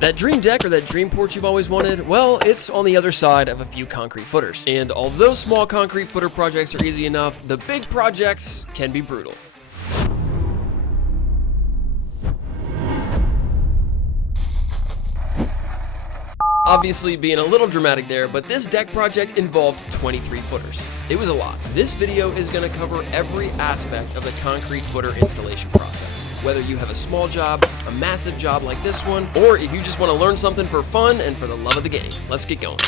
That dream deck or that dream porch you've always wanted, well, it's on the other side of a few concrete footers. And although small concrete footer projects are easy enough, the big projects can be brutal. Obviously being a little dramatic there, but this deck project involved 23 footers. It was a lot. This video is going to cover every aspect of the concrete footer installation process. Whether you have a small job, a massive job like this one, or if you just want to learn something for fun and for the love of the game. Let's get going.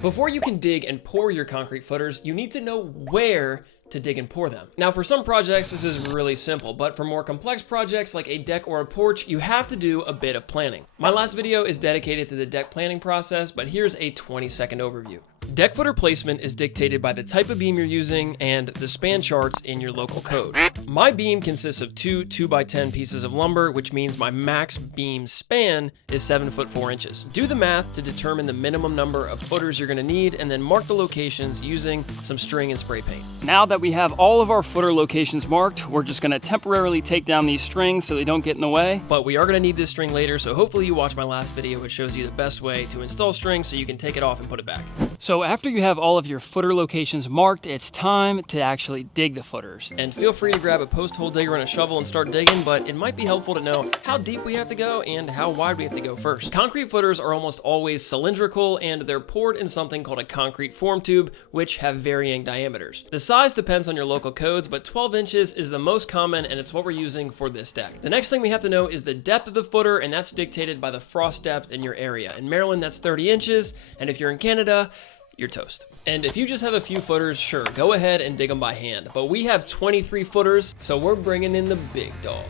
Before you can dig and pour your concrete footers, you need to know where to dig and pour them. Now for some projects this is really simple, but for more complex projects like a deck or a porch, you have to do a bit of planning. My last video is dedicated to the deck planning process, but here's a 20-second overview. Deck footer placement is dictated by the type of beam you're using and the span charts in your local code. My beam consists of two 2x10 pieces of lumber, which means my max beam span is 7 foot 4 inches. Do the math to determine the minimum number of footers you're gonna need, and then mark the locations using some string and spray paint. Now that we have all of our footer locations marked, we're just gonna temporarily take down these strings so they don't get in the way. But we are gonna need this string later, so hopefully you watch my last video, which shows you the best way to install string so you can take it off and put it back. So after you have all of your footer locations marked, it's time to actually dig the footers. And feel free to grab a post hole digger and a shovel and start digging, but it might be helpful to know how deep we have to go and how wide we have to go first. Concrete footers are almost always cylindrical, and they're poured in something called a concrete form tube, which have varying diameters. The size depends on your local codes, but 12 inches is the most common, and it's what we're using for this deck. The next thing we have to know is the depth of the footer, and that's dictated by the frost depth in your area. In Maryland, that's 30 inches, and if you're in Canada, you're toast. And if you just have a few footers, sure, go ahead and dig them by hand. But we have 23 footers, so we're bringing in the big dog.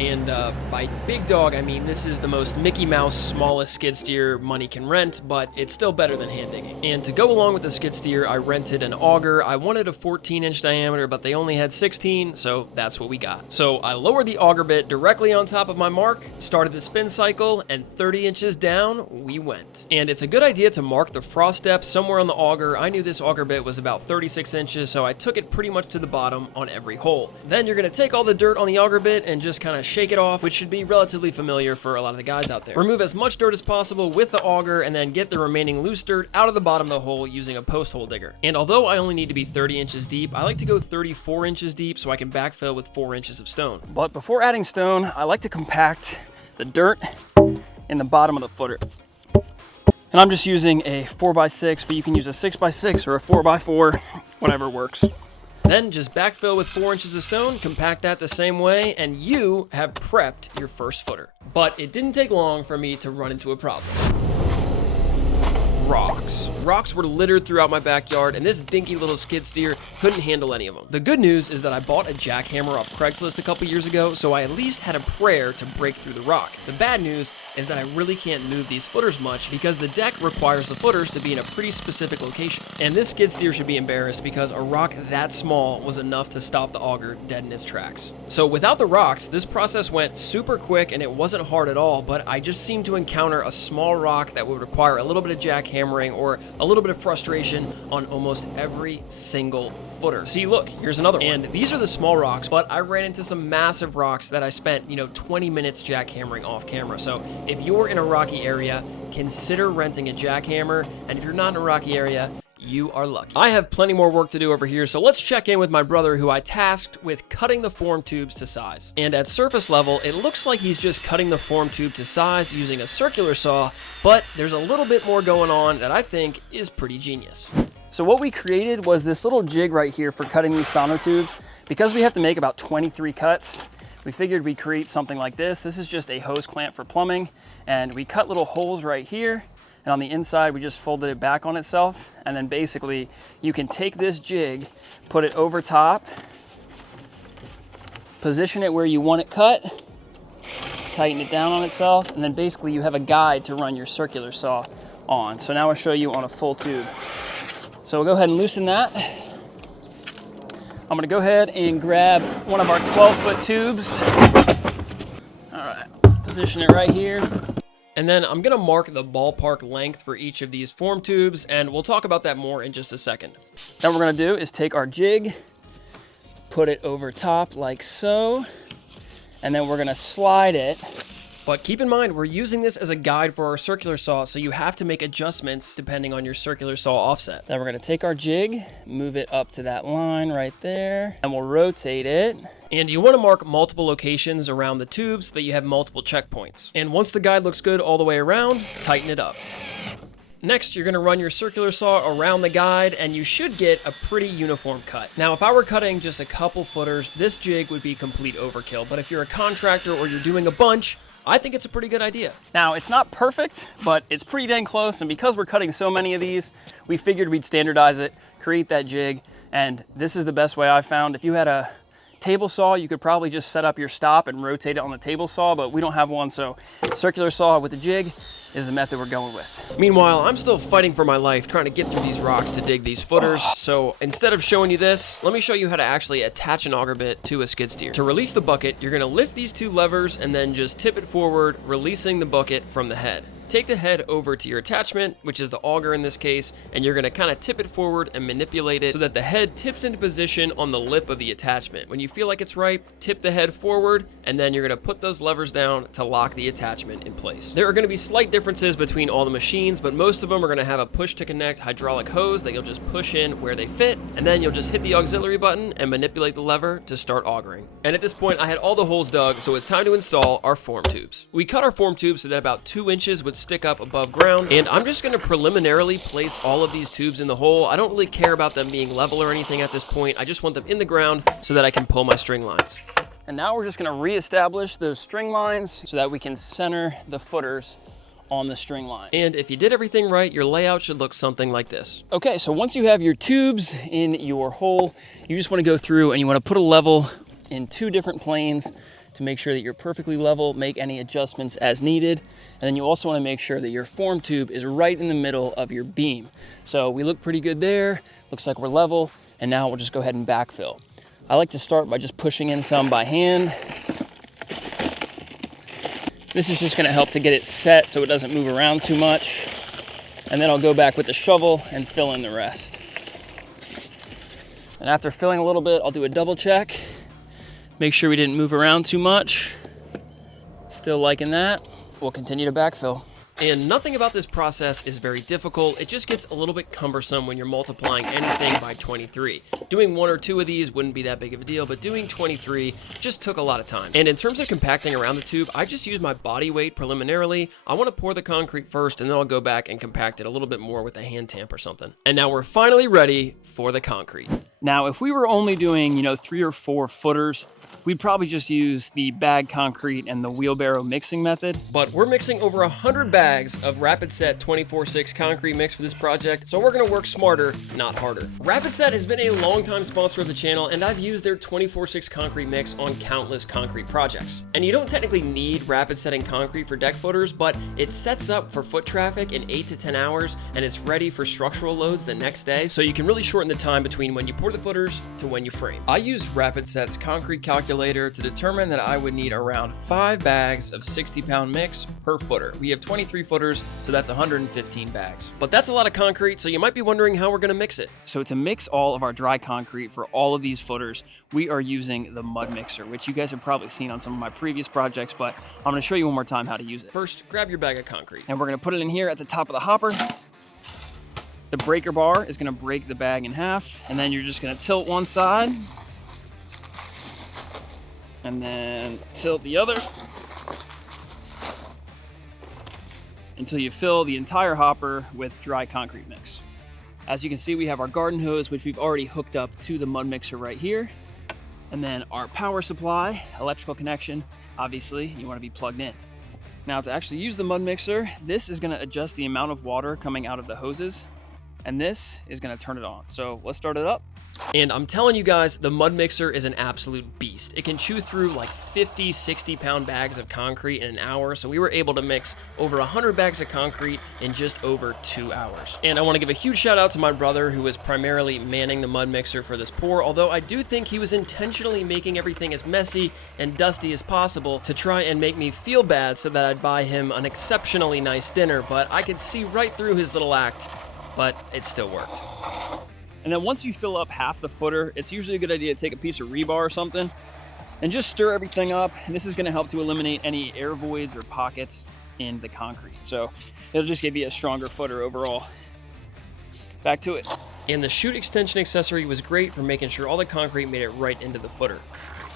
And by big dog, I mean this is the most Mickey Mouse smallest skid steer money can rent, but it's still better than hand digging. And to go along with the skid steer, I rented an auger. I wanted a 14-inch diameter, but they only had 16, so that's what we got. So I lowered the auger bit directly on top of my mark, started the spin cycle, and 30 inches down, we went. And it's a good idea to mark the frost depth somewhere on the auger. I knew this auger bit was about 36 inches, so I took it pretty much to the bottom on every hole. Then you're gonna take all the dirt on the auger bit and just kind of shake it off, which should be relatively familiar for a lot of the guys out there. Remove as much dirt as possible with the auger, and then get the remaining loose dirt out of the bottom of the hole using a post hole digger. And although I only need to be 30 inches deep, I like to go 34 inches deep so I can backfill with 4 inches of stone. But before adding stone, I like to compact the dirt in the bottom of the footer. And I'm just using a 4x6, but you can use a 6x6 or a 4x4, whatever works. Then just backfill with 4 inches of stone, compact that the same way, and you have prepped your first footer. But it didn't take long for me to run into a problem. Rocks. Rocks were littered throughout my backyard, and this dinky little skid steer couldn't handle any of them. The good news is that I bought a jackhammer off Craigslist a couple years ago, so I at least had a prayer to break through the rock. The bad news is that I really can't move these footers much because the deck requires the footers to be in a pretty specific location. And this skid steer should be embarrassed because a rock that small was enough to stop the auger dead in its tracks. So without the rocks, this process went super quick and it wasn't hard at all, but I just seemed to encounter a small rock that would require a little bit of jackhammering or a little bit of frustration on almost every single footer. See, look, here's another one. And these are the small rocks, but I ran into some massive rocks that I spent, 20 minutes jackhammering off camera. So if you're in a rocky area, consider renting a jackhammer. And if you're not in a rocky area, you are lucky. I have plenty more work to do over here, so let's check in with my brother who I tasked with cutting the form tubes to size. And at surface level, it looks like he's just cutting the form tube to size using a circular saw, but there's a little bit more going on that I think is pretty genius. So what we created was this little jig right here for cutting these sonotubes. Because we have to make about 23 cuts, we figured we'd create something like this. This is just a hose clamp for plumbing, and we cut little holes right here. And on the inside, we just folded it back on itself. And then basically, you can take this jig, put it over top, position it where you want it cut, tighten it down on itself, and then basically you have a guide to run your circular saw on. So now I'll show you on a full tube. So we'll go ahead and loosen that. I'm gonna go ahead and grab one of our 12-foot tubes. All right, position it right here. And then I'm gonna mark the ballpark length for each of these form tubes, and we'll talk about that more in just a second. Now what we're gonna do is take our jig, put it over top like so, and then we're gonna slide it. But keep in mind, we're using this as a guide for our circular saw, so you have to make adjustments depending on your circular saw offset. Then we're gonna take our jig, move it up to that line right there, and we'll rotate it. And you want to mark multiple locations around the tube so that you have multiple checkpoints. And once the guide looks good all the way around, tighten it up. Next, you're gonna run your circular saw around the guide and you should get a pretty uniform cut. Now, if I were cutting just a couple footers, this jig would be complete overkill. But if you're a contractor or you're doing a bunch, I think it's a pretty good idea. Now, it's not perfect, but it's pretty dang close. And because we're cutting so many of these, we figured we'd standardize it, create that jig. And this is the best way I found. If you had a table saw, you could probably just set up your stop and rotate it on the table saw, but we don't have one. So circular saw with a jig is the method we're going with. Meanwhile, I'm still fighting for my life trying to get through these rocks to dig these footers. So instead of showing you this, let me show you how to actually attach an auger bit to a skid steer. To release the bucket, you're gonna lift these two levers and then just tip it forward, releasing the bucket from the head. Take the head over to your attachment, which is the auger in this case, and you're gonna kind of tip it forward and manipulate it so that the head tips into position on the lip of the attachment. When you feel like it's right, tip the head forward, and then you're gonna put those levers down to lock the attachment in place. There are gonna be slight differences between all the machines, but most of them are gonna have a push to connect hydraulic hose that you'll just push in where they fit, and then you'll just hit the auxiliary button and manipulate the lever to start augering. And at this point, I had all the holes dug, so it's time to install our form tubes. We cut our form tubes so that about 2 inches would stick up above ground, and I'm just gonna preliminarily place all of these tubes in the hole. I don't really care about them being level or anything at this point. I just want them in the ground so that I can pull my string lines. And now we're just gonna reestablish those string lines so that we can center the footers on the string line. And if you did everything right, your layout should look something like this. Okay, so once you have your tubes in your hole, you just wanna go through and you wanna put a level in 2 different planes to make sure that you're perfectly level, make any adjustments as needed. And then you also wanna make sure that your form tube is right in the middle of your beam. So we look pretty good there, looks like we're level, and now we'll just go ahead and backfill. I like to start by just pushing in some by hand. This is just gonna help to get it set so it doesn't move around too much. And then I'll go back with the shovel and fill in the rest. And after filling a little bit, I'll do a double check. Make sure we didn't move around too much. Still liking that. We'll continue to backfill. And nothing about this process is very difficult. It just gets a little bit cumbersome when you're multiplying anything by 23. Doing 1 or 2 of these wouldn't be that big of a deal, but doing 23 just took a lot of time. And in terms of compacting around the tube, I just use my body weight preliminarily. I want to pour the concrete first, and then I'll go back and compact it a little bit more with a hand tamp or something. And now we're finally ready for the concrete. Now, if we were only doing, 3 or 4 footers, we'd probably just use the bag concrete and the wheelbarrow mixing method. But we're mixing over 100 bags of Rapid Set 24/6 concrete mix for this project, so we're gonna work smarter, not harder. Rapid Set has been a longtime sponsor of the channel, and I've used their 24/6 concrete mix on countless concrete projects. And you don't technically need rapid setting concrete for deck footers, but it sets up for foot traffic in 8 to 10 hours, and it's ready for structural loads the next day, so you can really shorten the time between when you pour the footers to when you frame. I used Rapid Set's concrete calculator to determine that I would need around 5 bags of 60-pound mix per footer. We have 23 footers, so that's 115 bags. But that's a lot of concrete, so you might be wondering how we're gonna mix it. So to mix all of our dry concrete for all of these footers, we are using the mud mixer, which you guys have probably seen on some of my previous projects, but I'm gonna show you one more time how to use it. First, grab your bag of concrete. And we're gonna put it in here at the top of the hopper. The breaker bar is gonna break the bag in half, and then you're just gonna tilt one side, and then tilt the other, until you fill the entire hopper with dry concrete mix. As you can see, we have our garden hose, which we've already hooked up to the mud mixer right here. And then our power supply, electrical connection, obviously you wanna be plugged in. Now to actually use the mud mixer, this is gonna adjust the amount of water coming out of the hoses, and this is gonna turn it on. So let's start it up. And I'm telling you guys, the mud mixer is an absolute beast. It can chew through like 50, 60-pound bags of concrete in an hour. So we were able to mix over 100 bags of concrete in just over 2 hours. And I want to give a huge shout out to my brother who was primarily manning the mud mixer for this pour, although I do think he was intentionally making everything as messy and dusty as possible to try and make me feel bad so that I'd buy him an exceptionally nice dinner. But I could see right through his little act, but it still worked. And then once you fill up half the footer, it's usually a good idea to take a piece of rebar or something and just stir everything up. And this is going to help to eliminate any air voids or pockets in the concrete. So it'll just give you a stronger footer overall. Back to it. And the chute extension accessory was great for making sure all the concrete made it right into the footer.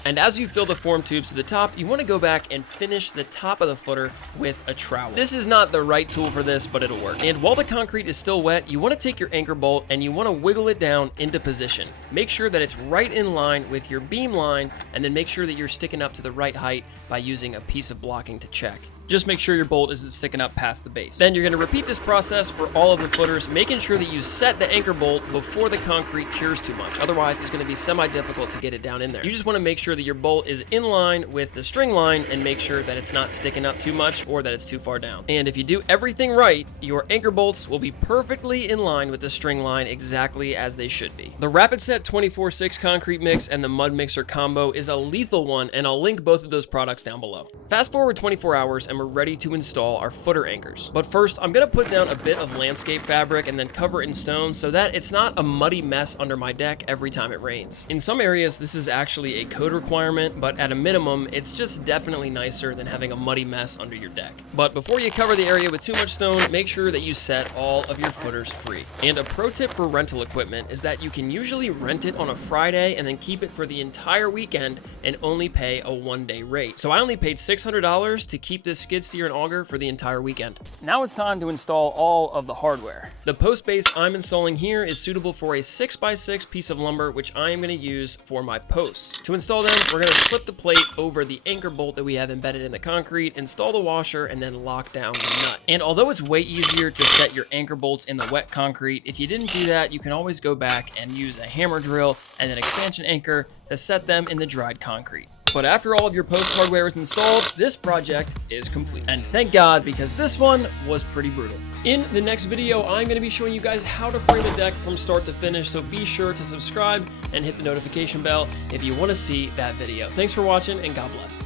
And as you fill the form tubes to the top, you want to go back and finish the top of the footer with a trowel. This is not the right tool for this, but it'll work. And while the concrete is still wet, you want to take your anchor bolt and you want to wiggle it down into position. Make sure that it's right in line with your beam line, and then make sure that you're sticking up to the right height by using a piece of blocking to check. Just make sure your bolt isn't sticking up past the base. Then you're going to repeat this process for all of the footers, making sure that you set the anchor bolt before the concrete cures too much. Otherwise, it's going to be semi-difficult to get it down in there. You just want to make sure that your bolt is in line with the string line and make sure that it's not sticking up too much or that it's too far down. And if you do everything right, your anchor bolts will be perfectly in line with the string line, exactly as they should be. The Rapid Set 24/6 concrete mix and the mud mixer combo is a lethal one, and I'll link both of those products down below. Fast forward 24 hours and we're ready to install our footer anchors. But first, I'm going to put down a bit of landscape fabric and then cover it in stone so that it's not a muddy mess under my deck every time it rains. In some areas, this is actually a code requirement, but at a minimum, it's just definitely nicer than having a muddy mess under your deck. But before you cover the area with too much stone, make sure that you set all of your footers free. And a pro tip for rental equipment is that you can usually rent it on a Friday and then keep it for the entire weekend and only pay a one-day rate. So I only paid $600 to keep this skid steer and auger for the entire weekend. Now it's time to install all of the hardware. The post base I'm installing here is suitable for a 6x6 piece of lumber, which I am going to use for my posts. To install them, we're going to slip the plate over the anchor bolt that we have embedded in the concrete, install the washer, and then lock down the nut. And although it's way easier to set your anchor bolts in the wet concrete, if you didn't do that, you can always go back and use a hammer drill and an expansion anchor to set them in the dried concrete. But after all of your post hardware is installed, this project is complete. And thank God, because this one was pretty brutal. In the next video, I'm going to be showing you guys how to frame a deck from start to finish, so be sure to subscribe and hit the notification bell if you want to see that video. Thanks for watching, and God bless.